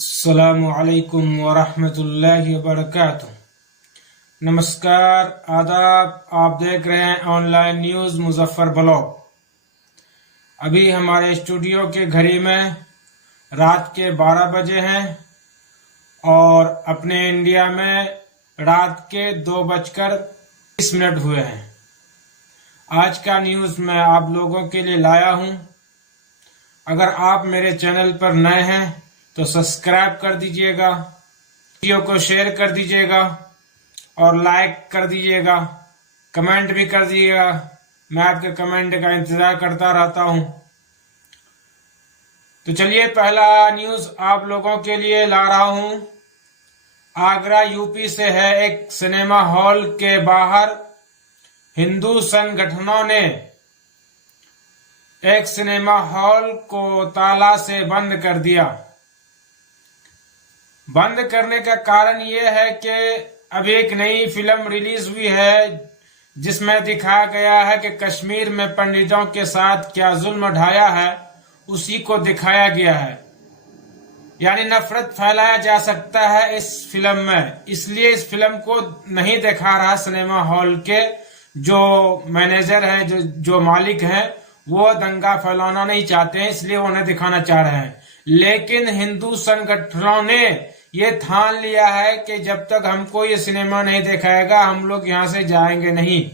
अस्सलामु अलैकुम वरहमतुल्लाहि वबरकातुह। नमस्कार, आदाब। आप देख रहे हैं ऑनलाइन न्यूज़ मुजफ्फर ब्लॉग। अभी हमारे स्टूडियो के घड़ी में रात के 12 बजे हैं और अपने इंडिया में रात के 2:30 हुए हैं। आज का न्यूज़ मैं आप लोगों के लिए लाया हूं। अगर आप मेरे चैनल पर नए हैं तो सब्सक्राइब कर दीजिएगा, वीडियो को शेयर कर दीजिएगा और लाइक कर दीजिएगा, कमेंट भी कर दीजिएगा। मैं आपके कमेंट का इंतजार करता रहता हूं। तो चलिए, पहला न्यूज़ आप लोगों के लिए ला रहा हूं। आगरा यूपी से है। एक सिनेमा हॉल के बाहर हिंदू संगठनों ने एक सिनेमा हॉल को ताला से बंद कर दिया। बंद करने का कारण यह है कि अभी एक नई फिल्म रिलीज हुई है जिसमें दिखाया गया है कि कश्मीर में पंडितों के साथ क्या जुल्म ढाया है, उसी को दिखाया गया है। यानी नफरत फैलाया जा सकता है इस फिल्म में, इसलिए इस फिल्म को नहीं दिखा रहा सिनेमा हॉल के जो मैनेजर हैं, जो मालिक हैं, वो दंगा फैलाना नहीं चाहते हैं, इसलिए उन्हें दिखाना चाह रहे हैं। लेकिन हिंदू संगठनों ने ये ठान लिया है कि जब तक हमको ये सिनेमा नहीं दिखाएगा हम लोग यहाँ से जाएंगे नहीं।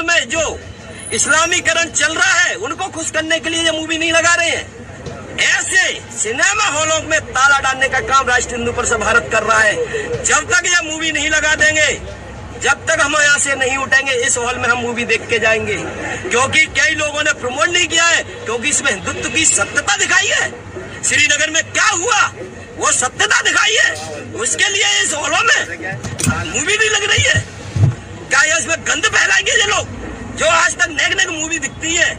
में जो इस्लामीकरण चल रहा है उनको खुश करने के लिए ये मूवी नहीं लगा रहे हैं। ऐसे सिनेमा हॉलों में ताला डालने का काम राष्ट्रीय हिंदू परिषद भारत कर रहा है। जब तक यह मूवी नहीं लगा देंगे, जब तक हम यहाँ से नहीं उठेंगे, इस हॉल में हम मूवी देख के जाएंगे। क्योंकि कई लोगों ने प्रमोट नहीं किया है, क्योंकि इसमें हिंदुत्व की सत्यता दिखाई है। श्रीनगर में क्या हुआ वो सत्यता दिखाई है, उसके लिए इस हॉलों में मूवी नहीं लग रही है। क्या इसमें गंद फैलाएंगे ये लोग? जो आज तक नेक नेक मूवी दिखती है,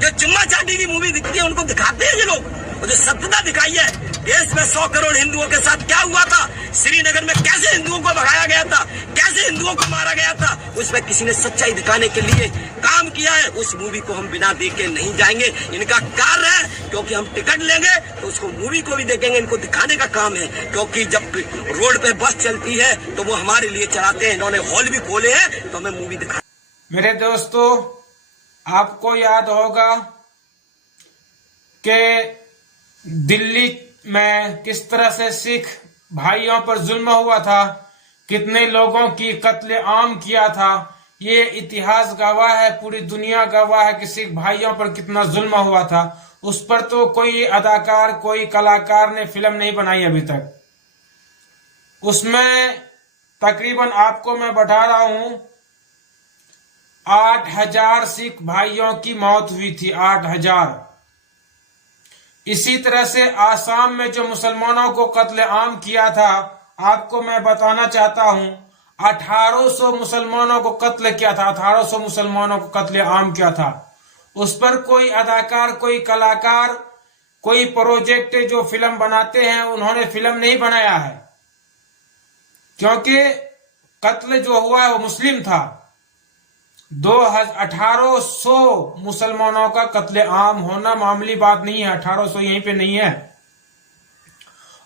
जो चुम्मा चाटी की मूवी दिखती है, उनको दिखाते हैं ये लोग। और जो सत्यता दिखाई है, देश में 100 करोड़ हिंदुओं के साथ क्या हुआ था, श्रीनगर में कैसे हिंदुओं को भगाया गया था, कैसे हिंदुओं को मारा गया था, उसमें किसी ने सच्चाई दिखाने के लिए काम किया है। उस मूवी को हम बिना देखे नहीं जाएंगे। इनका कार्य है, क्योंकि हम टिकट लेंगे तो उसको मूवी को भी देखेंगे। इनको दिखाने का काम है, क्योंकि जब रोड पे बस चलती है तो वो हमारे लिए चलाते हैं। इन्होंने हॉल भी खोले हैं तो हमें मूवी दिखा। मेरे दोस्तों, आपको याद होगा कि दिल्ली में किस तरह से सिख भाइयों पर जुल्म हुआ था, कितने लोगों की कत्ले आम किया था। ये इतिहास गवाह है, पूरी दुनिया गवाह है कि सिख भाइयों पर कितना जुल्म हुआ था। उस पर तो कोई अदाकार, कोई कलाकार ने फिल्म नहीं बनाई अभी तक। उसमें तकरीबन आपको मैं बता रहा हूं 8,000 सिख भाइयों की मौत हुई थी। 8,000। इसी तरह से आसाम में जो मुसलमानों को कत्ले आम किया था, आपको मैं बताना चाहता हूं 1800 मुसलमानों को कत्ल किया था। 1800 मुसलमानों को कत्ले आम किया था। उस पर कोई अदाकार, कोई कलाकार, कोई प्रोजेक्ट जो फिल्म बनाते हैं, उन्होंने फिल्म नहीं बनाया है, क्योंकि कत्ल जो हुआ है वो मुस्लिम था। 1800 मुसलमानों का कत्ले आम होना मामूली बात नहीं है। 1800 यहीं पे नहीं है।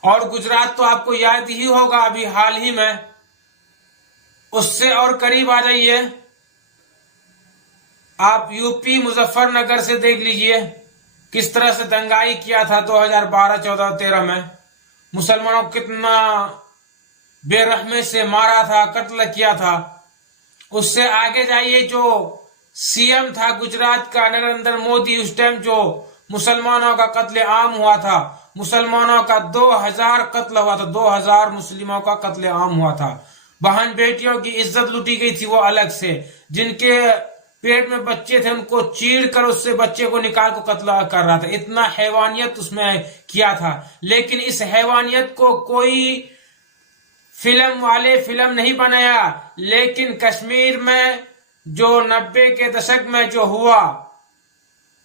और गुजरात तो आपको याद ही होगा, अभी हाल ही में। उससे और करीब आ जाइए, आप यूपी मुजफ्फरनगर से देख लीजिए किस तरह से दंगाई किया था 2012, 14, 13 में। मुसलमानों को कितना बेरहमी से मारा था, कत्ल किया था। उससे आगे जाइए, जो सीएम था गुजरात का नरेंद्र मोदी, उस टाइम जो मुसलमानों का कत्ले आम हुआ था, मुसलमानों का 2000 कत्ल हुआ था। 2000 मुस्लिमों का कत्ले आम हुआ था। बहन बेटियों की इज्जत लूटी गई थी वो अलग से। जिनके पेट में बच्चे थे उनको चीर कर उससे बच्चे को निकाल को कत्ल कर रहा था। इतना हैवानियत उसमें किया था। लेकिन इस हैवानियत को कोई फिल्म वाले फिल्म नहीं बनाया। लेकिन कश्मीर में जो 90 के दशक में जो हुआ,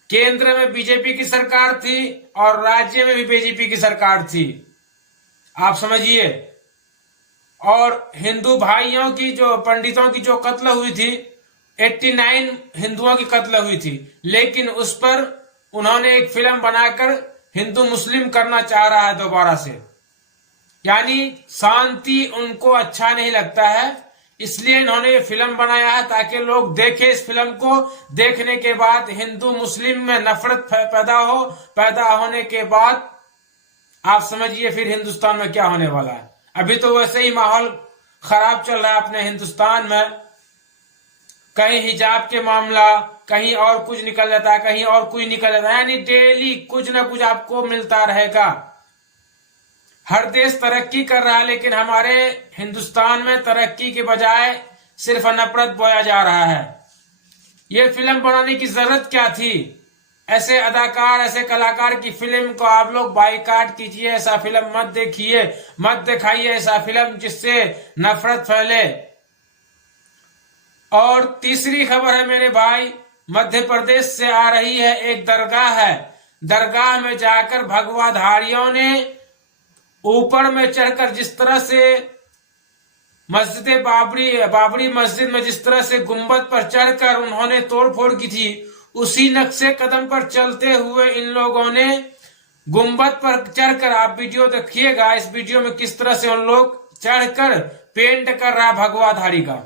केंद्र में बीजेपी की सरकार थी और राज्य में भी बीजेपी की सरकार थी। आप समझिए। और हिंदू भाइयों की जो पंडितों की जो कत्ल हुई थी, 89 हिंदुओं की कत्ल हुई थी, लेकिन उस पर उन्होंने एक फिल्म बनाकर हिंदू मुस्लिम करना चाह रहा है दोबारा से। यानी शांति उनको अच्छा नहीं लगता है, इसलिए इन्होंने ये फिल्म बनाया है ताकि लोग देखें इस फिल्म को। देखने के बाद हिंदू मुस्लिम में नफरत पैदा होने के बाद आप समझिए फिर हिंदुस्तान में क्या होने वाला है। अभी तो वैसे ही माहौल खराब चल रहा है अपने हिंदुस्तान में, कहीं हिजाब के मामला, कहीं और कुछ निकल जाता है, कहीं और कुछ निकल जाता है, यानी डेली कुछ ना कुछ आपको मिलता रहेगा। हर देश तरक्की कर रहा है, लेकिन हमारे हिंदुस्तान में तरक्की के बजाय सिर्फ नफरत बोया जा रहा है। ये फिल्म बनाने की जरूरत क्या थी? ऐसे अदाकार, ऐसे कलाकार की फिल्म को आप लोग बाइकाट कीजिए। ऐसा फिल्म मत देखिए, मत दिखाइए ऐसा फिल्म जिससे नफरत फैले। और तीसरी खबर है मेरे भाई, मध्य प्रदेश से आ रही है। एक दरगाह है, दरगाह में जाकर भगवाधारियों ने ऊपर में चढ़कर जिस तरह से मस्जिद बाबरी मस्जिद में जिस तरह से गुंबद पर चढ़कर उन्होंने तोड़फोड़ की थी, उसी नक्शे कदम पर चलते हुए इन लोगों ने गुंबद पर चढ़कर, आप वीडियो देखिएगा, इस वीडियो में किस तरह से उन लोग चढ़कर पेंट कर रहा भगवाधारी का।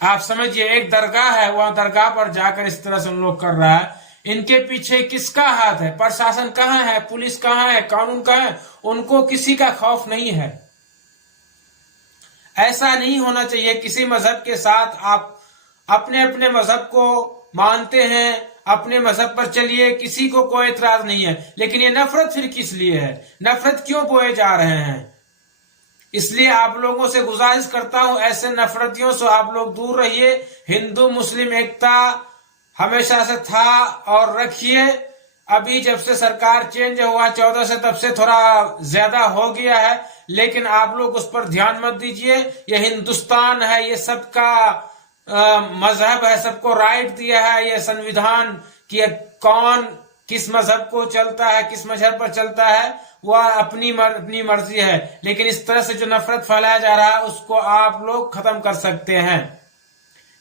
आप समझिए, एक दरगाह है, वह दरगाह पर जाकर इस तरह से उन लोग कर रहा है। इनके पीछे किसका हाथ है? प्रशासन कहाँ है? पुलिस कहाँ है? कानून कहाँ है? उनको किसी का खौफ नहीं है। ऐसा नहीं होना चाहिए। किसी मजहब के साथ आप अपने अपने मजहब को मानते हैं, अपने मजहब पर चलिए, किसी को कोई एतराज नहीं है। लेकिन ये नफरत फिर किस लिए है? नफरत क्यों बोए जा रहे हैं? इसलिए आप लोगों से गुजारिश करता हूं, ऐसे नफरतियों से आप लोग दूर रहिए। हिंदू मुस्लिम एकता हमेशा से था और रखिए। अभी जब से सरकार चेंज हुआ 14 से, तब से थोड़ा ज्यादा हो गया है, लेकिन आप लोग उस पर ध्यान मत दीजिए। ये हिंदुस्तान है, ये सबका मजहब है, सबको राइट दिया है ये संविधान कि कौन किस मजहब को चलता है, किस मजहब पर चलता है, वह अपनी मर्जी है। लेकिन इस तरह से जो नफरत फैलाया जा रहा है उसको आप लोग खत्म कर सकते हैं।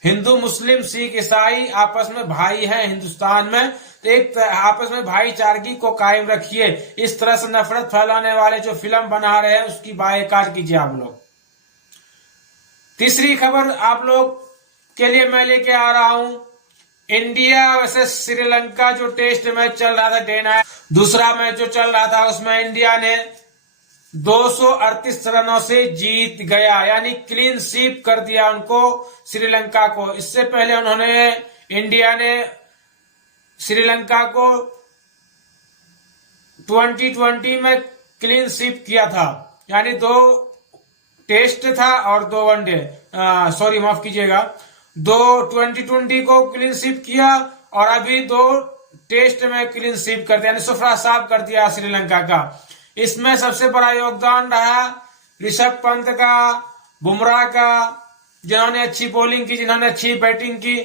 हिंदू मुस्लिम सिख ईसाई आपस में भाई हैं हिंदुस्तान में, तो एक आपस में भाईचारगी को कायम रखिए। इस तरह से नफरत फैलाने वाले जो फिल्म बना रहे हैं उसकी बायकाट कीजिए आप लोग। तीसरी खबर आप लोग के लिए मैं लेके आ रहा हूं, इंडिया वर्सेस श्रीलंका जो टेस्ट मैच चल रहा था, डे नाइट दूसरा मैच जो चल रहा था, उसमें इंडिया ने 238 रनों से जीत गया, यानी क्लीन स्वीप कर दिया उनको, श्रीलंका को। इससे पहले इंडिया ने श्रीलंका को 2020 में क्लीन स्वीप किया था, यानी 2 टेस्ट था और 2 वनडे, सॉरी माफ कीजिएगा, 2 2020 को क्लीन स्वीप किया और अभी 2 टेस्ट में क्लीन स्वीप कर दिया, यानी सुफरा साफ कर दिया श्रीलंका का। इसमें सबसे बड़ा योगदान रहा ऋषभ पंत का, बुमराह का, जिन्होंने अच्छी बॉलिंग की, जिन्होंने अच्छी बैटिंग की।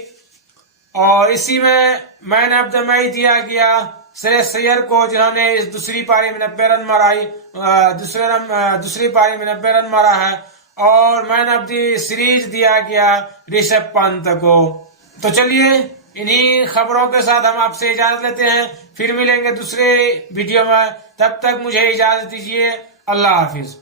और इसी में मैन ऑफ द मैच दिया गया श्रेयस अय्यर को, जिन्होंने इस दूसरी पारी में 90 रन माराई, दूसरी पारी में 90 रन मारा है। और मैन ऑफ द सीरीज दिया गया ऋषभ पंत को। तो चलिए इन्हीं खबरों के साथ हम आपसे इजाजत लेते हैं, फिर मिलेंगे दूसरे वीडियो में। तब तक मुझे इजाजत दीजिए। अल्लाह हाफिज।